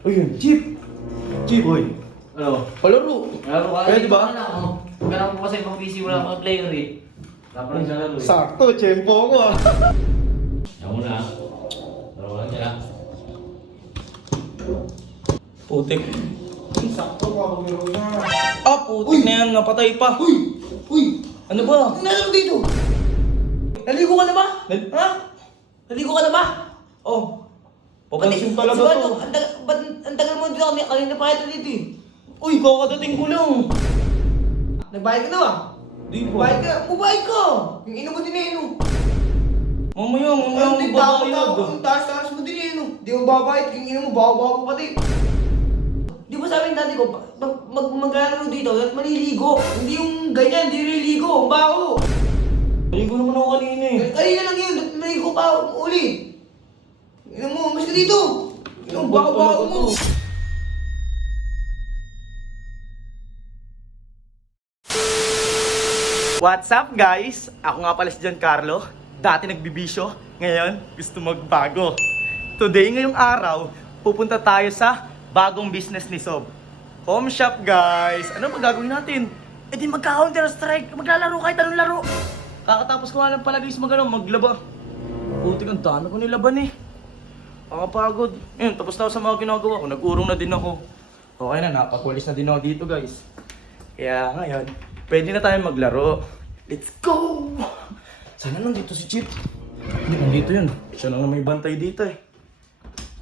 Ayun, Jeep! Jeep, boy! Ano? Palaro! Laro ka? Pwede ba? Kailangan mo kasi pang PC, wala kang player eh. Dapat naglalaro eh. Sakto, tiyempo ko ah! Ako na. Laro ka lang. Putik. Sakto pa ako meron na. Ah, putik na yan, napatay pa! Uy! Uy! Ano ba? Ano nalaro dito? Naligo ka na ba? Ha? Naligo ka na ba? Oh. Papansin talaga to. Ang tagal mo dito kami, kanina pa ito dito eh. Uy, kakadating ko lang! Nagbayad ka na ba? Di Nagbayad ba? ka? Bubayad ka! Yung ino mo din na ino. Mamaya Ang mo babayad. ang taas-taas mo din na ino. Di mo babayad, yung ino mo bawa-bawa pati. Di ba sabi ng dati ko, maglalaro dito, maliligo. Hindi yung ganyan, hindi nililigo, ang baho. Ligo naman ako kanina eh. Kanina lang yun, naligo pa uli. Ino mo, mas ka dito. Ino, baho-baho mo. What's up guys? Ako nga pala si Giancarlo. Dati nagbibisyo, ngayon gusto magbago. Today, ngayong araw, pupunta tayo sa bagong business ni Sob. Home shop guys! Ano ba gagawin natin? Eh di magka-counter strike, maglalaro kahit anong laro. Kakatapos ko nga lang pala guys maglaba. Buti ang dami ko nilaban eh. Nakapagod. Ayun, tapos na ako sa mga ginagawa ko. Nag-urong na din ako. Okay na, napagwalis na din ako dito guys. Kaya ngayon, pwede na tayo maglaro. Let's go! Sana nandito si Chip. Hindi, nandito yun. Siya lang na may bantay dito eh.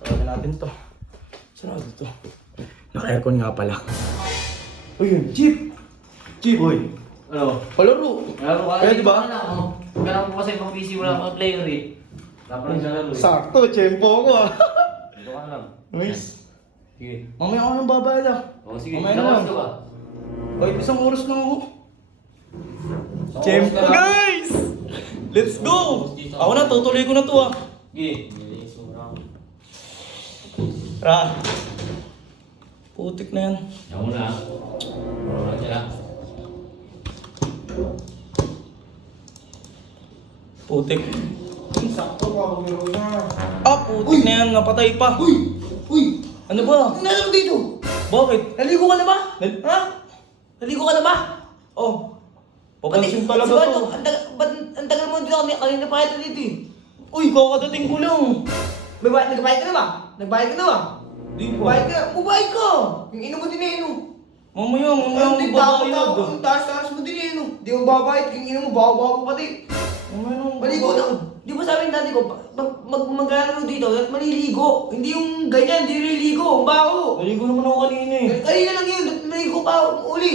Tawagin natin to. Saan na dito? Naka-aircon nga pala. Ayun, Chip! Chip, boy! Ano? Palaro! Laro ka? Pwede ba? Kailangan mo kasi pang PC, wala kang player eh. Dapat naglalaro eh. Sakto, tiyempo ko ah! Dito ka na lang. Nice! Sige. Mamaya ako nang babayad ah. O sige. Mamaya na Lakas lang. ka ba? Ay, isang oras lang ako. Isang Tiyempo oras ka lang. guys! Let's go! Ako na, tutuloy ko na to ah. Sige. Tara. Putik na yan. Ako na. Laro ka lang. Putik. Sakto pa ako meron na. Ah, putik na yan, napatay pa. Uy! Uy! Ano ba? Ano nalaro dito? Bakit? Naligo ka na ba? Nal- Ha? Naligo ka na ba? Oh. Papansin talaga Diba, to. ang tagal mo dito kami, kanina pa ito dito eh. Uy, kakadating ko lang. Nagbayad ka na ba? Nagbayad ka na ba? Di Bubayad ba? ka, bubayad ka! Yung ino mo din na ino. Mamaya Ang mo takot babayad. ako, ang taas-taas mo din na ino. Di mo babayad, yung ino mo bawa-bawa pati. Mamaya mo Maligo na. Di ba sabi ng dati ko, maglalaro dito, maliligo. Hindi yung ganyan, hindi nililigo, ang baho. Naligo naman ako kanina eh. Kanina lang yun, naligo pa uli.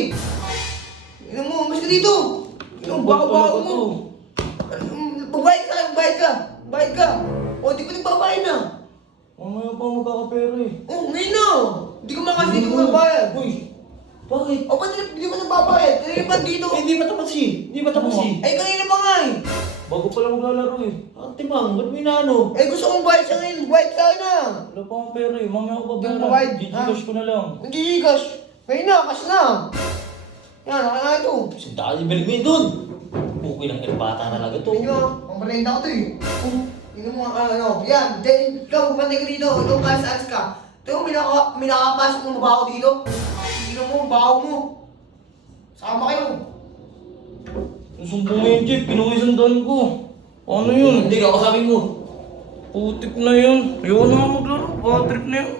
Ino mo, mas ka dito. Ino, baho-baho mo. Babayad ka, babayad ka. Bayad ka. O, di ko nagbabayad na. Mamaya pa magkakapera eh. Oh, ngayon na. Hindi ko makasi, hindi ko magbayad. Uy, bakit? O, ba't hindi ko nagbabayad? Kanina pa dito. Eh, di ba tapos eh? Di ba tapos eh? Ay, kanina pa nga eh. Bago pa lang maglalaro eh. Ate Mang, ba't may naano? Eh, gusto kong bayad siya ngayon. Bayad ka na. Wala pa akong pera eh. Mamaya ako Hindi mo babayaran. bayad, Gcash ko na lang. Hindi, Gigas. Ngayon na, kas na. Yan, naka na ito. Sandali, balik mo yun dun. Okay lang, bata talaga to. Tingnan mo, pambalenda ko to eh. Tingnan mo, ano. Yan, then, ikaw, bumantay ka dito. Ikaw, alas ka. Ito, may nakapasok ng mabaho dito. Tingnan mo, baho mo. Sama kayo. Sumbong mo yun, Jeep. Kinuha yung sandaan ko. Ano yun? Hindi ka, kasabi mo. Putik na yun. Ayaw na nga maglaro. Bad trip na yun.